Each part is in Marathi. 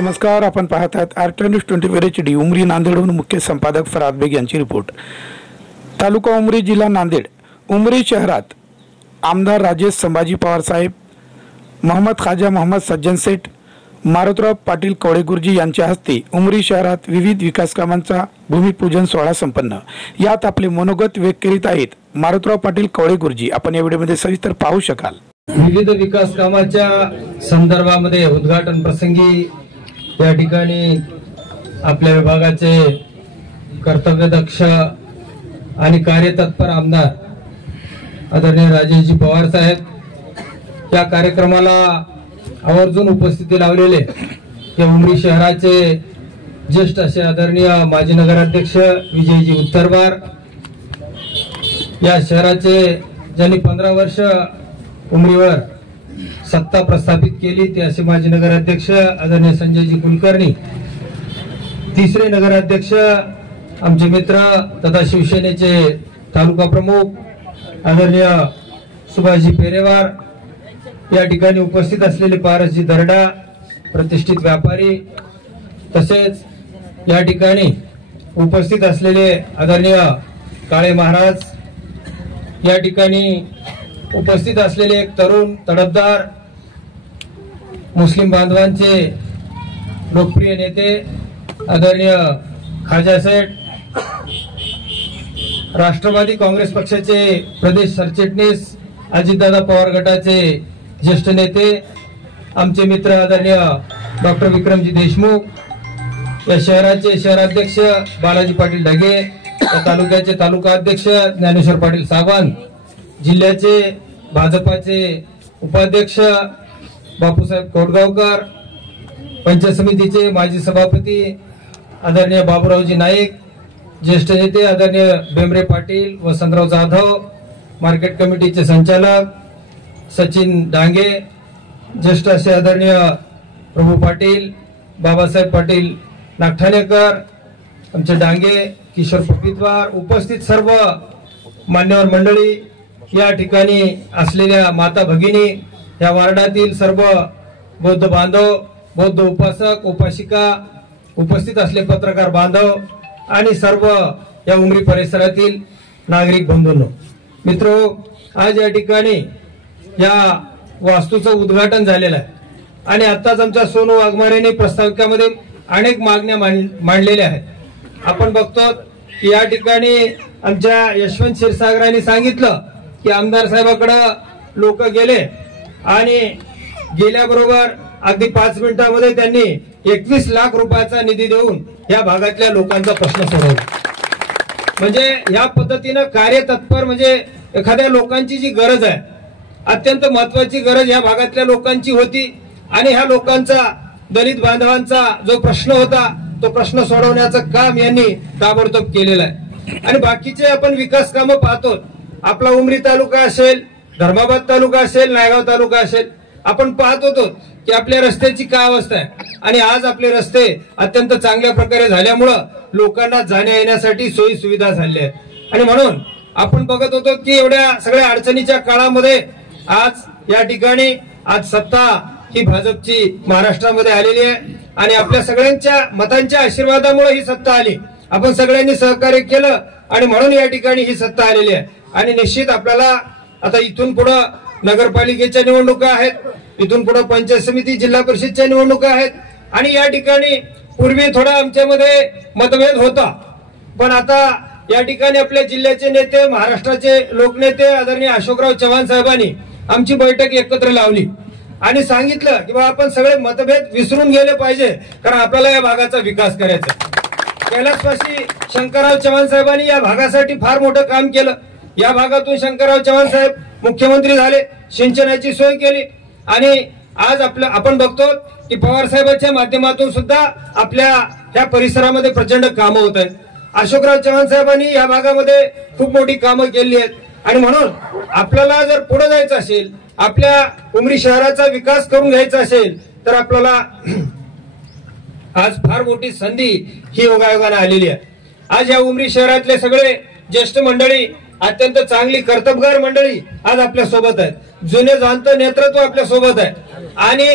नमस्कार, आपण पाहत आहात आर्ट न्यूज 24 HD. उमरी नांदेडहून मुख्य संपादक फराद बेग यांची रिपोर्ट. तालुका उमरी, जिल्हा नांदेड. उमरी शहरात आमदार राजेश संभाजी पवार साहेब, मोहम्मद खाजा मोहम्मद सज्जन सेठ, मारुतराव पाटील कवळेगुरुजी यांच्या हस्ते उमरी शहरात विविध विकास कामांचा भूमिपूजन सोहळा संपन्न. यात आपले मनोगत व्यक्त करीत आहेत मारुतराव पाटील कवळेगुरुजी. आपण या व्हिडिओमध्ये सविस्तर पाहू शकाल. विविध विकास कामाच्या संदर्भामध्ये उद्घाटन प्रसंगी या ठिकाणी आपल्या विभागाचे कर्तव्यदक्ष आणि कार्यतत्पर आमदार आदरणीय राजेशजी पवार साहेब या कार्यक्रमाला आवर्जून उपस्थिती लावलेले या उमरी शहराचे ज्येष्ठ असे आदरणीय माजी नगराध्यक्ष विजयजी उत्तरवार, या शहराचे ज्यांनी 15 वर्ष उमरीवर सत्ता प्रस्थापित केली ते असे माजी नगराध्यक्ष आदरणीय संजयजी कुलकर्णी, तिसरे नगराध्यक्ष आमचे मित्र तथा शिवसेनेचे तालुका प्रमुख आदरणीय सुभाषजी पेरेवार, या ठिकाणी उपस्थित असलेले पारसजी दर्डा प्रतिष्ठित व्यापारी, तसेच या ठिकाणी उपस्थित असलेले आदरणीय काळे महाराज, या ठिकाणी उपस्थित असलेले एक तरुण तडफदार मुस्लिम बांधवांचे लोकप्रिय नेते आदरणीय खाजा सेठ, राष्ट्रवादी काँग्रेस पक्षाचे प्रदेश सरचिटणीस अजितदादा पवार गटाचे ज्येष्ठ नेते आमचे मित्र आदरणीय डॉक्टर विक्रमजी देशमुख, या शहराचे शहराध्यक्ष बालाजी पाटील ढगे, या तालुक्याचे तालुका अध्यक्ष ज्ञानेश्वर पाटील सावंत, जिल्ह्याचे भाजपाचे उपाध्यक्ष बापूसाहेब कोटगावकर, पंचायत समितीचे माजी सभापती आदरणीय बाबूरावजी नाईक, ज्येष्ठ नेते आदरणीय बेमरे पाटील वसंतराव जाधव, मार्केट कमिटीचे संचालक सचिन डांगे, ज्येष्ठ असे आदरणीय प्रभू पाटील, बाबासाहेब पाटील नागठाणेकर, आमचे डांगे, किशोर पपितवार, उपस्थित सर्व मान्यवर मंडळी, या ठिकाणी असलेल्या माता भगिनी, या वार्डातील सर्व बौद्ध बांधव, बौद्ध उपासक उपासिका, उपस्थित असले पत्रकार बांधव आणि सर्व या उमरी परिसरातील नागरिक बंधूंनो, मित्रो, आज या ठिकाणी या वास्तूचं उद्घाटन झालेलं आहे आणि आताच आमच्या सोनू वाघमारेने प्रस्ताविकामध्ये अनेक मागण्या मांडलेल्या आहेत. आपण बघतो की या ठिकाणी आमच्या यशवंत क्षीरसागरांनी सांगितलं की आमदार साहेबांकडे लोक गेले आणि गेल्याबरोबर अगदी 5 मिनिटांमध्ये त्यांनी 21 लाख रुपयाचा निधी देऊन या भागातल्या लोकांचा प्रश्न सोडवला. म्हणजे या पद्धतीनं कार्यतत्पर, म्हणजे एखाद्या लोकांची जी गरज आहे, अत्यंत महत्वाची गरज या भागातल्या लोकांची होती आणि ह्या लोकांचा, दलित बांधवांचा जो प्रश्न होता तो प्रश्न सोडवण्याचं काम यांनी ताबडतोब केलेलं आहे. आणि बाकीचे आपण विकास कामं पाहतो. आपला उमरी तालुका असेल, धर्माबाद तालुका असेल, नायगाव तालुका असेल, आपण पाहत होतो की आपल्या रस्त्याची काय अवस्था आहे आणि आज आपले रस्ते अत्यंत चांगल्या प्रकारे झाल्यामुळं लोकांना जाण्या येण्यासाठी सोयी सुविधा झाल्या आहेत. आणि म्हणून आपण बघत होतो की एवढ्या सगळ्या अडचणीच्या काळामध्ये आज या ठिकाणी आज सत्ता ही भाजपची महाराष्ट्रामध्ये आलेली आहे आणि आपल्या सगळ्यांच्या मतांच्या आशीर्वादामुळे ही सत्ता आली. आपण सगळ्यांनी सहकार्य केलं आणि म्हणून या ठिकाणी ही सत्ता आलेली आहे. आणि निश्चित आपल्याला आता इथून पुढे नगरपालिकेच्या निवडणुका आहेत, इथून पुढे पंचायत समिती जिल्हा परिषदच्या निवडणुका आहेत आणि या ठिकाणी पूर्वी थोडा आमच्यामध्ये मतभेद होता, पण आता या ठिकाणी आपल्या जिल्ह्याचे नेते, महाराष्ट्राचे लोकनेते आदरणीय अशोकराव चव्हाण साहेबांनी आमची बैठक एकत्र लावली आणि सांगितलं की बाबा आपण सगळे मतभेद विसरून गेले पाहिजे, कारण आपल्याला या भागाचा विकास करायचा. कैलासवासी शंकरराव चव्हाण साहेबांनी या भागासाठी फार मोठं काम केलं. या भागातून शंकरराव चव्हाण साहेब मुख्यमंत्री झाले, सिंचनाची सोय केली आणि आज आपण बघतो की पवार साहेबांच्या माध्यमातून सुद्धा आपल्या या परिसरामध्ये प्रचंड कामं होत आहेत. अशोकराव चव्हाण साहेबांनी या भागामध्ये खूप मोठी कामं केली आहेत आणि म्हणून आपल्याला जर पुढे जायचं असेल, आपल्या उमरी शहराचा विकास करून घ्यायचा असेल तर आपल्याला आज फार मोठी संधी ही योगायोगाने आलेली आहे. आज या उमरी शहरातले सगळे ज्येष्ठ मंडळी, अत्यंत चांगली कर्तबगार मंडळी आज आपल्या सोबत आहेत. जुने जाणतं नेतृत्व आपल्या सोबत आहे आणि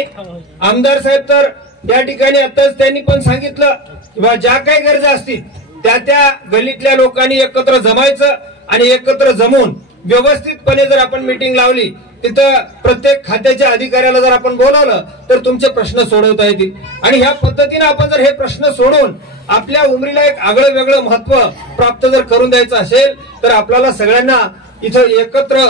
आमदार साहेब तर या ठिकाणी आताच त्यांनी पण सांगितलं किंवा ज्या काही गरजा असतील त्या गल्लीतल्या लोकांनी एकत्र जमायचं आणि एकत्र जमून व्यवस्थितपणे जर आपण मीटिंग लावली, तिथं प्रत्येक खात्याच्या अधिकाऱ्याला जर आपण बोलावलं तर तुमचे प्रश्न सोडवता येतील. आणि ह्या पद्धतीने आपण जर हे प्रश्न सोडून आपल्या उमरीला एक आगळं वेगळं महत्व प्राप्त जर करून द्यायचं असेल तर आपल्याला सगळ्यांना इथं एकत्र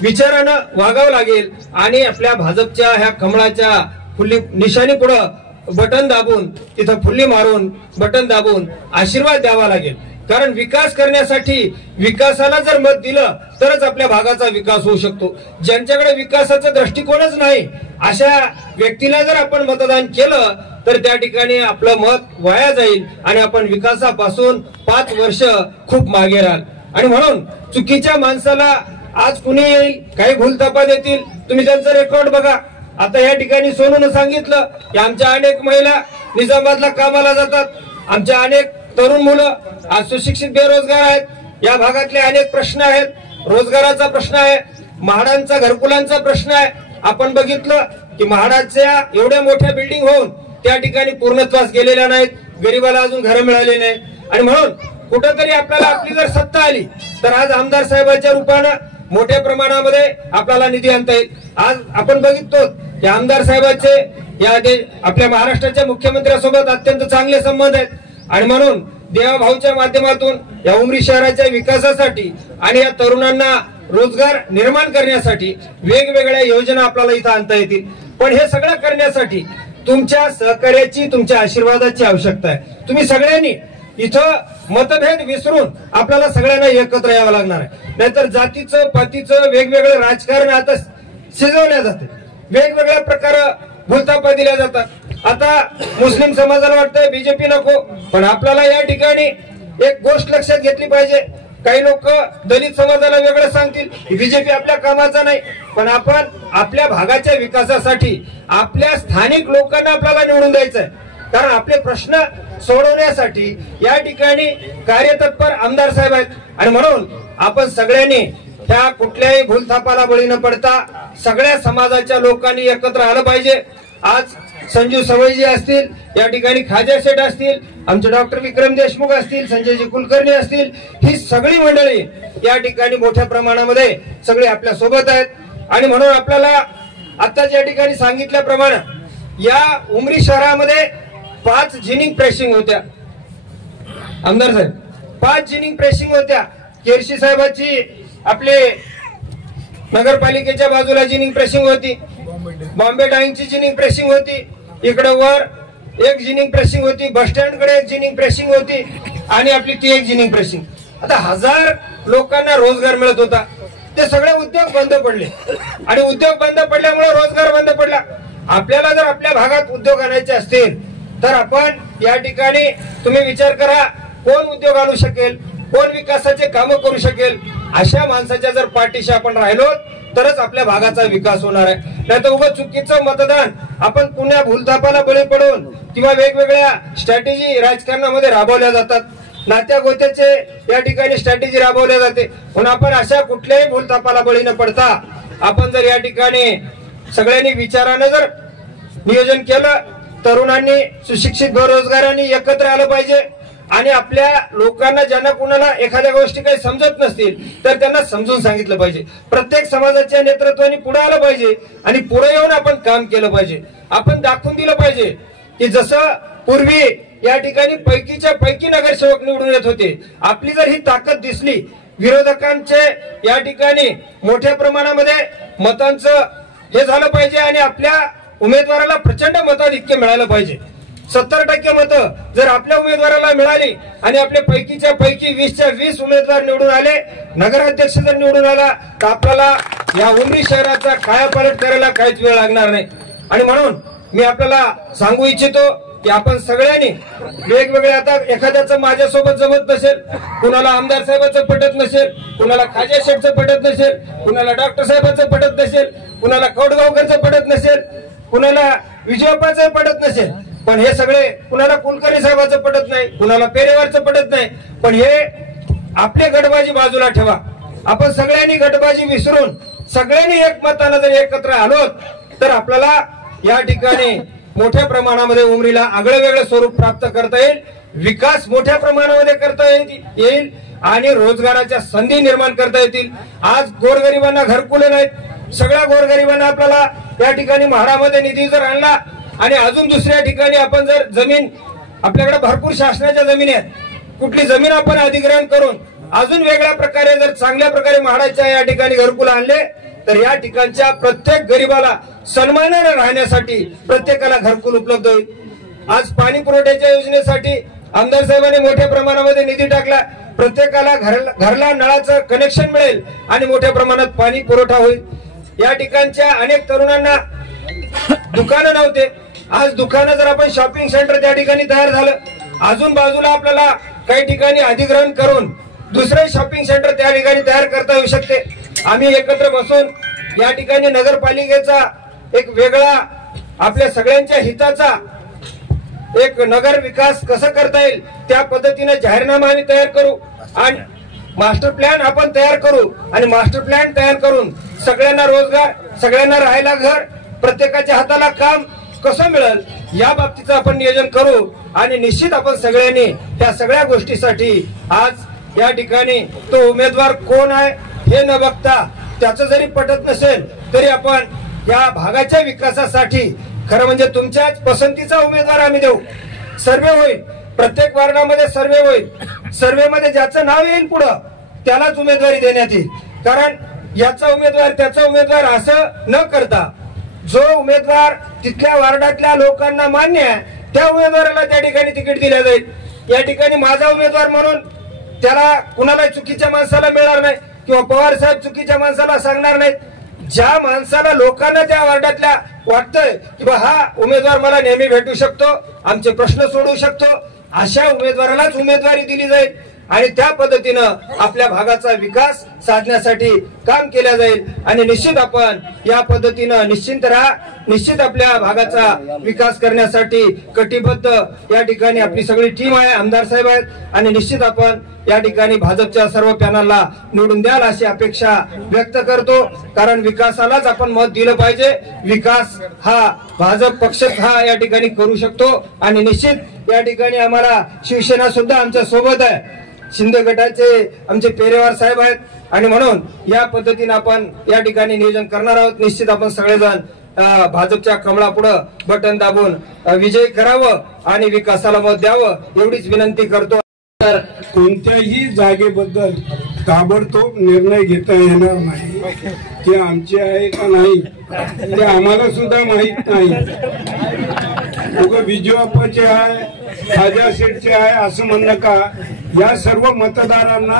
विचारानं वागावं लागेल आणि आपल्या भाजपच्या ह्या कमळाच्या फुल्ली निशाणी पुढं बटन दाबून, तिथं फुल्ली मारून बटन दाबून आशीर्वाद द्यावा लागेल. कारण विकास करण्यासाठी विकासाला जर मत दिलं तरच आपल्या भागाचा विकास होऊ शकतो. ज्यांच्याकडे विकासाचा दृष्टिकोनच नाही अशा व्यक्तीला जर आपण मतदान केलं तर त्या ठिकाणी आपलं मत वाया जाईल आणि आपण विकासापासून 5 वर्ष खूप मागे राहाल. आणि म्हणून चुकीच्या माणसाला आज कुणी येईल, काही भूलथापा देतील. तुम्ही त्यांचं रेकॉर्ड बघा. आता या ठिकाणी सोनून सांगितलं की आमच्या अनेक महिला निजामाबादला कामाला जातात, आमच्या अनेक तरुण मुलं आज सुशिक्षित बेरोजगार आहेत. या भागातले अनेक प्रश्न आहेत. रोजगाराचा प्रश्न आहे, म्हाडांचा घरकुलांचा प्रश्न आहे. आपण बघितलं की म्हाडाच्या एवढ्या मोठ्या बिल्डिंग होऊन त्या ठिकाणी पूर्णत्वास गेलेल्या नाहीत, गरीबाला अजून घर मिळाले नाही. आणि म्हणून कुठंतरी आपल्याला आपली जर सत्ता आली तर आज आमदार साहेबांच्या रूपानं मोठ्या प्रमाणामध्ये आपल्याला निधी आणता येईल. आज आपण बघितलो की आमदार साहेबांचे या आपल्या महाराष्ट्राच्या मुख्यमंत्र्यांसोबत अत्यंत चांगले संबंध आहेत. आणि म्हणून देवाभाऊच्या माध्यमातून या उमरी शहराच्या विकासासाठी आणि या तरुणांना रोजगार निर्माण करण्यासाठी वेगवेगळ्या योजना आपल्याला इथं आणता येतील. पण हे सगळं करण्यासाठी तुमच्या सहकार्याची, तुमच्या आशीर्वादाची आवश्यकता आहे. तुम्ही सगळ्यांनी इथं मतभेद विसरून आपल्याला सगळ्यांना एकत्र यावं लागणार आहे. नाहीतर जातीचं पातीचं वेगवेगळं राजकारण आता शिजवल्या जाते, वेगवेगळ्या प्रकार भूलथापा दिल्या जातात. आता मुस्लिम समाजाला वाटतंय बीजेपी नको, पण आपल्याला या ठिकाणी एक गोष्ट लक्षात घेतली पाहिजे. काही लोक दलित समाजाला वेगळं सांगतील की बीजेपी आपल्या कामाचा नाही, पण आपण आपल्या भागाच्या विकासासाठी आपल्या स्थानिक लोकांना आपल्याला निवडून द्यायचं आहे. कारण आपले प्रश्न सोडवण्यासाठी या ठिकाणी कार्यतत्पर आमदार साहेब आहेत. आणि म्हणून आपण सगळ्यांनी ह्या कुठल्याही भूलथापाला बळी न पडता सगळ्या समाजाच्या लोकांनी एकत्र आलं पाहिजे. आज संजू सवयजी असतील, या ठिकाणी खाजा शेठ असतील, आमचे डॉक्टर विक्रम देशमुख असतील, संजयजी कुलकर्णी असतील, ही सगळी मंडळी या ठिकाणी मोठ्या प्रमाणामध्ये सगळे आपल्या सोबत आहेत. आणि म्हणून आपल्याला आताच या ठिकाणी सांगितल्याप्रमाणे या उमरी शहरामध्ये 5 जिनिंग प्रेसिंग होत्या. आमदार साहेब 5 जिनिंग प्रेसिंग होत्या. केरशी साहेबांची आपले नगरपालिकेच्या बाजूला जिनिंग प्रेसिंग होती, बॉम्बे डाईंगची जिनिंग प्रेसिंग होती, इकडे वर एक जिनिंग प्रेसिंग होती, बस स्टँड कडे एक जिनिंग प्रेसिंग होती आणि आपली ती एक जिनिंग प्रेसिंग. आता 1000 लोकांना रोजगार मिळत होता. ते सगळे उद्योग बंद पडले आणि उद्योग बंद पडल्यामुळे रोजगार बंद पडला. आपल्याला जर आपल्या भागात उद्योग आणायचे असतील तर आपण या ठिकाणी तुम्ही विचार करा, कोण उद्योग आणू शकेल, कोण विकासाचे कामं करू शकेल. अशा माणसाच्या जर पाठीशी आपण राहिलो तरच आपल्या भागाचा विकास होणार आहे. नाहीतर उगाच चुकीचं मतदान आपण पुण्या भूलथापाला बळी पडून किंवा वेगवेगळ्या स्ट्रॅटेजी राजकारणामध्ये राबवल्या जातात, नात्या गोत्याचे या ठिकाणी स्ट्रॅटेजी राबवल्या जाते. म्हणून आपण अशा कुठल्याही भूलथापाला बळी न पडता आपण जर या ठिकाणी सगळ्यांनी विचारानं जर नियोजन केलं, तरुणांनी, सुशिक्षित बेरोजगारांनी एकत्र आलं पाहिजे आणि आपल्या लोकांना ज्यांना कुणाला एखाद्या गोष्टी काही समजत नसतील तर त्यांना समजून सांगितलं पाहिजे. प्रत्येक समाजाच्या नेतृत्वाने पुढे आलं पाहिजे आणि पुढे येऊन आपण काम केलं पाहिजे. आपण दाखवून दिलं पाहिजे की जसं पूर्वी या ठिकाणी पैकीच्या पैकी नगरसेवक निवडून येत होते, आपली जर ही ताकद दिसली, विरोधकांचे या ठिकाणी मोठ्या प्रमाणामध्ये मतांचं हे झालं पाहिजे आणि आपल्या उमेदवाराला प्रचंड मताधिक्य मिळालं पाहिजे. 70% मतं जर आपल्या उमेदवाराला मिळाली आणि आपल्या पैकीच्या पैकी 20च्या 20 उमेदवार निवडून आले, नगराध्यक्ष जर निवडून आला तर आपल्याला या उमरी शहराचा कायापालट करायला काहीच वेळ लागणार नाही. आणि म्हणून मी आपल्याला सांगू इच्छितो की आपण सगळ्यांनी वेगवेगळे, आता एखाद्याचं माझ्यासोबत जमत नसेल, कुणाला आमदार साहेबांचं पटत नसेल, कुणाला खाजा शेठचं पटत नसेल, कुणाला डॉक्टर साहेबांचं पटत नसेल, कुणाला कौडगावकरचं पटत नसेल, कुणाला विजयप्पाचं पटत नसेल, पण हे सगळे, कुणाला कुलकर्णी साहेबांचं पटत नाही, कुणाला पेरेवारचं पटत नाही, पण हे आपले गटबाजी बाजूला ठेवा. आपण सगळ्यांनी गटबाजी विसरून सगळ्यांनी एक मतानं जर एकत्र आलो तर आपल्याला या ठिकाणी मोठ्या प्रमाणामध्ये उमरीला आगळं वेगळं स्वरूप प्राप्त करता येईल, विकास मोठ्या प्रमाणामध्ये करता येईल आणि रोजगाराच्या संधी निर्माण करता येतील। आज गोरगरिबांना घरकुले नाहीत, सगळ्या गोरगरिबांना आपल्याला या ठिकाणी म्हाडामध्ये निधी जर आणला आणि अजून दुसऱ्या ठिकाणी आपण जर जमीन, आपल्याकडे भरपूर शासनाच्या जमिनी आहेत, कुठली जमीन आपण अधिग्रहण करून अजून वेगळ्या प्रकारे जर चांगल्या प्रकारे म्हाडाच्या या ठिकाणी घरकुल आणले तर या ठिकाणच्या प्रत्येक गरीबाला सन्मानाने राहण्यासाठी प्रत्येकाला घरकुल उपलब्ध होईल। आज पाणी पुरवठ्याच्या योजनेसाठी आमदार साहेबांनी मोठ्या प्रमाणामध्ये निधी टाकला, प्रत्येकाला घरला नळाचं कनेक्शन मिळेल आणि मोठ्या प्रमाणात पाणी पुरवठा होईल। या ठिकाणच्या अनेक तरुणांना दुकानं नव्हते, आज दुकानं जर आपण शॉपिंग सेंटर त्या ठिकाणी तयार झालं, अजून बाजूला आपल्याला काही ठिकाणी अधिग्रहण करून दुसरे शॉपिंग सेंटर त्या ठिकाणी तयार करता येऊ शकते। आम्ही एकत्र बसून या ठिकाणी नगरपालिकेचा एक वेगळा आपल्या सगळ्यांच्या हिताचा एक नगर विकास कसं करता येईल त्या पद्धतीने जाहीरनामा आम्ही तयार करू आणि मास्टर प्लॅन आपण तयार करू आणि मास्टर प्लॅन तयार करून सगळ्यांना रोजगार, सगळ्यांना राहायला घर, प्रत्येकाच्या हाताला काम कसं मिळेल या बाबतीचं आपण नियोजन करू आणि निश्चित आपण सगळ्यांनी त्या सगळ्या गोष्टीसाठी आज या ठिकाणी तो उमेदवार कोण आहे हे न बघता, त्याचं जरी पटत नसेल तरी आपण या भागाच्या विकासासाठी खरं म्हणजे तुमच्याच पसंतीचा उमेदवार आम्ही देऊ। सर्वे होईल, प्रत्येक वार्डामध्ये सर्वे होईल, सर्वे मध्ये ज्याचं नाव येईल पुढं त्यालाच उमेदवारी देण्यात येईल। कारण याचा उमेदवार त्याचा उमेदवार असं न करता जो उमेदवार तिथल्या वार्डातल्या लोकांना मान्य आहे त्या उमेदवाराला त्या ठिकाणी तिकीट दिलं जाईल। या ठिकाणी माझा उमेदवार म्हणून त्याला कुणाला चुकीच्या माणसाला मिळणार नाही किंवा पवार साहेब चुकीच्या माणसाला सांगणार नाहीत। ज्या माणसाला लोकांना त्या वार्डातल्या वाटतंय की बा हा उमेदवार मला नेहमी भेटू शकतो, आमचे प्रश्न सोडवू शकतो, अशा उमेदवारालाच उमेदवारी दिली जाईल आणि त्या पद्धतीनं आपल्या भागाचा विकास साधण्यासाठी काम केलं जाईल आणि निश्चित आपण या पद्धतीनं निश्चिंत राहा, निश्चित आपल्या भागाचा विकास करण्यासाठी कटिबद्ध या ठिकाणी आपली सगळी टीम आहे, आमदार साहेब आहेत आणि निश्चित आपण या ठिकाणी भाजपच्या सर्व पॅनलला निवडून द्याल अशी अपेक्षा व्यक्त करतो। कारण विकासालाच आपण मत दिलं पाहिजे, विकास हा भाजप पक्ष हा या ठिकाणी करू शकतो आणि निश्चित या ठिकाणी आम्हाला शिवसेना सुद्धा आमच्या सोबत आहे, शिंदे गटाचे आमचे पेरेवार साहेब आहेत आणि म्हणून या पद्धतीने आपण या ठिकाणी नियोजन करणार आहोत। निश्चित आपण सगळेजण भाजपच्या कमळापुढं बटन दाबून विजयी करावं आणि विकासाला मत द्यावं एवढीच विनंती करतो। तर कोणत्याही जागेबद्दल ताबडतोब निर्णय घेता येणार नाही, ते आमचे आहे का नाही ते आम्हाला सुद्धा माहित नाही। विजयापाचे आहे, खाजा शेठचे आहे असं म्हणणं का? या सर्व मतदारांना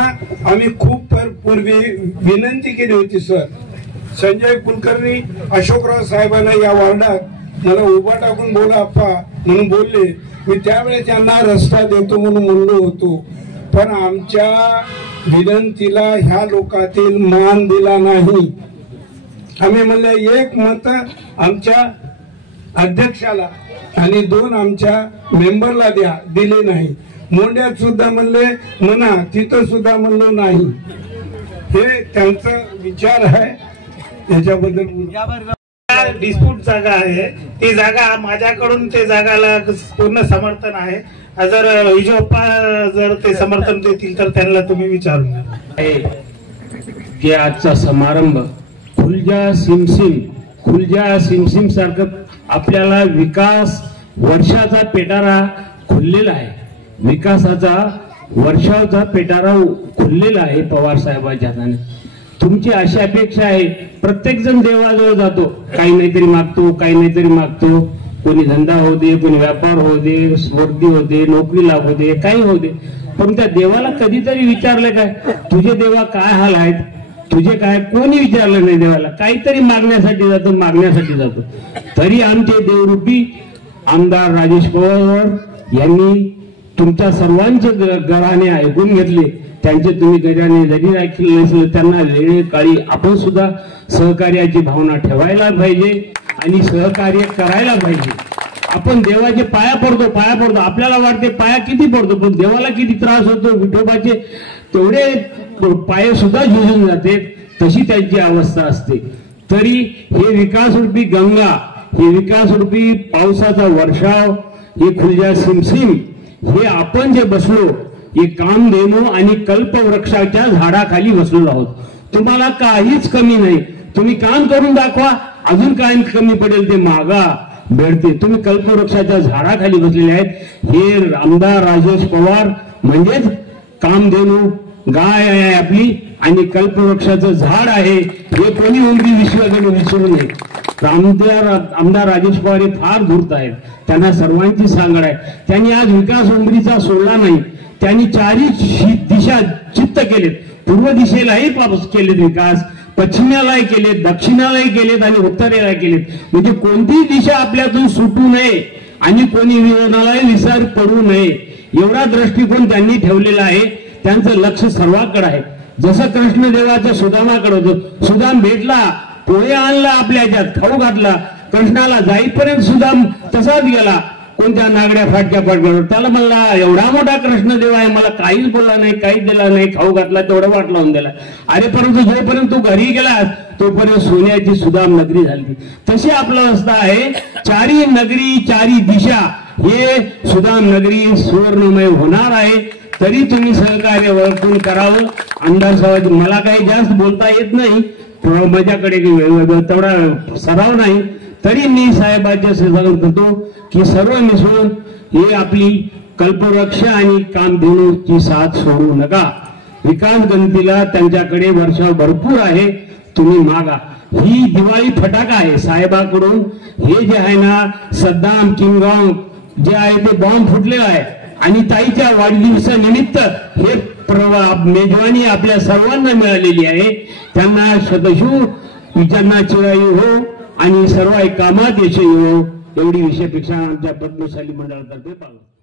आम्ही खूप पूर्वी विनंती केली होती सर, संजय कुलकर्णी अशोकराव साहेबांना या वार्डात मला उभा टाकून बोला अप्पा म्हणून बोलले, मी त्यावेळेस त्यांना रस्ता देतो म्हणून म्हणलो होतो, पण आमच्या विनंतीला ह्या लोकातील मान दिला नाही। आम्ही म्हणले एक मत आमच्या अध्यक्षाला आणि 2 आमच्या मेंबरला द्या, दिले नाही। मोंड्यात सुद्धा म्हणले म्हणा, तिथं सुद्धा म्हणलो नाही। हे त्यांचा विचार आहे, त्याच्याबद्दल डिस्प्यूट जागा आहे, ती जागा माझ्याकडून ते जागाला पूर्ण समर्थन आहे। जर विजोप्पा जर ते समर्थन देतील तर त्यांना तुम्ही विचारून घ्या की आजचा समारंभ खुलजा सिमसिम सारखं आपल्याला विकास वर्षाचा पेटारा खुललेला आहे, विकासाचा वर्षाचा पेटारा खुललेला आहे पवार साहेबांच्या हाताने। तुमची अशी अपेक्षा आहे, प्रत्येक जण देवाजवळ जातो, काही नाहीतरी मागतो, कोणी धंदा होऊ दे, कोणी व्यापार होऊ दे, वर्दी होऊ दे, नोकरी लागू दे, काही होऊ दे, पण त्या देवाला कधीतरी विचारलं काय तुझे देवा काय हाल आहेत, तुझे काय? कोणी विचारलं नाही देवाला, काहीतरी मागण्यासाठी जातो। तरी आमचे देवरूपी आमदार राजेश पवार यांनी तुमच्या सर्वांचे गराणे ऐकून घेतले, त्यांचे तुम्ही गराणे जरी ऐकले नसले त्यांना वेळेकाळी आपण सुद्धा सहकार्याची भावना ठेवायला पाहिजे आणि सहकार्य करायला पाहिजे। आपण देवाचे पाया पडतो, आपल्याला वाटते पाया किती पडतो, पण देवाला किती त्रास होतो, विठोबाचे तेवढे पाय सुद्धा झुजून जाते, तशी त्यांची अवस्था असते। तरी हे विकासरूपी गंगा हे विकास रूपी पावसाचा वर्षाव, हे खुलजा सिमसिम, हे आपण जे बसलो, हे कामधेनू आणि कल्पवृक्षाच्या झाडाखाली बसलेलो आहोत. तुम्हाला काहीच कमी नाही. तुम्ही काम करून दाखवा, अजून काय कमी पडेल ते मागा भेटते. तुम्ही कल्पवृक्षाच्या झाडाखाली बसलेले आहेत. हे आमदार राजेश पवार म्हणजेच कामधेनू गाय आहे आपली आणि कल्पवृक्षाचं झाड आहे. हे कोणी उमरी विश्वाकडे विसरू नये. आमदार राजेश पवार हे फार धूर्त आहेत. त्यांना सर्वांची सांगड आहे. त्यांनी आज विकास उमरीचा सोडला नाही. त्यांनी चारही दिशा चित्त केलेत. पूर्व दिशेलाही केलेत विकास, पश्चिमेलाही केलेत, दक्षिणालाही केलेत आणि उत्तरेलाही केलेत. म्हणजे कोणतीही दिशा आपल्यातून सुटू नये आणि कोणी विरोधालाही विसर पडू नये एवढा दृष्टिकोन त्यांनी ठेवलेला आहे. त्यांचं लक्ष सर्वांकडे आहे. जसं कृष्णदेवाचं सुदामाकडे होतं. सुदाम भेटला, पोळे आणला, आपल्या ह्याच्यात खाऊ घातला. कृष्णाला जाईपर्यंत सुदाम तसाच गेला. कोणत्या नागड्या फाटक्या पडल्यावर त्याला म्हणला, एवढा मोठा कृष्णदेव आहे, मला काहीच बोलला नाही, काहीच दिला नाही, खाऊ घातला, तेवढं वाट लावून दिला. अरे परंतु जोपर्यंत तू घरी गेलास तोपर्यंत सोन्याची सुदाम नगरी झाली. तशी आपलं अवस्था आहे. चारी नगरी, चारी दिशा हे सुदाम नगरी सुवर्णमय होणार आहे. तरी तुम्ही सहकार्य वळखून करावं. आमदार साहेब, मला काही जास्त बोलता येत नाही, माझ्याकडे तेवढा सराव नाही. तरी मी साहेबांचे सहकार्य करतो की सर्व मिसळून हे आपली कल्पवृक्ष आणि कामधेनूची साथ सोडू नका. विकास गणतीला त्यांच्याकडे वर्षा भरपूर आहे, तुम्ही मागा. ही दिवाळी फटाका आहे साहेबाकडून. हे जे आहे ना सद्दाम किंगॉंग जे आहे ते बॉम्ब फुटलेला आहे आणि ताईच्या वाढदिवसानिमित्त हे मेजवानी आपल्या सर्वांना मिळालेली आहे. त्यांना शतशू त्यांना चिरायू हो आणि सर्व कामात यशस्वी हो एवढी विषयापेक्षा आमच्या पद्मशाली मंडळातर्फे पाहिजे.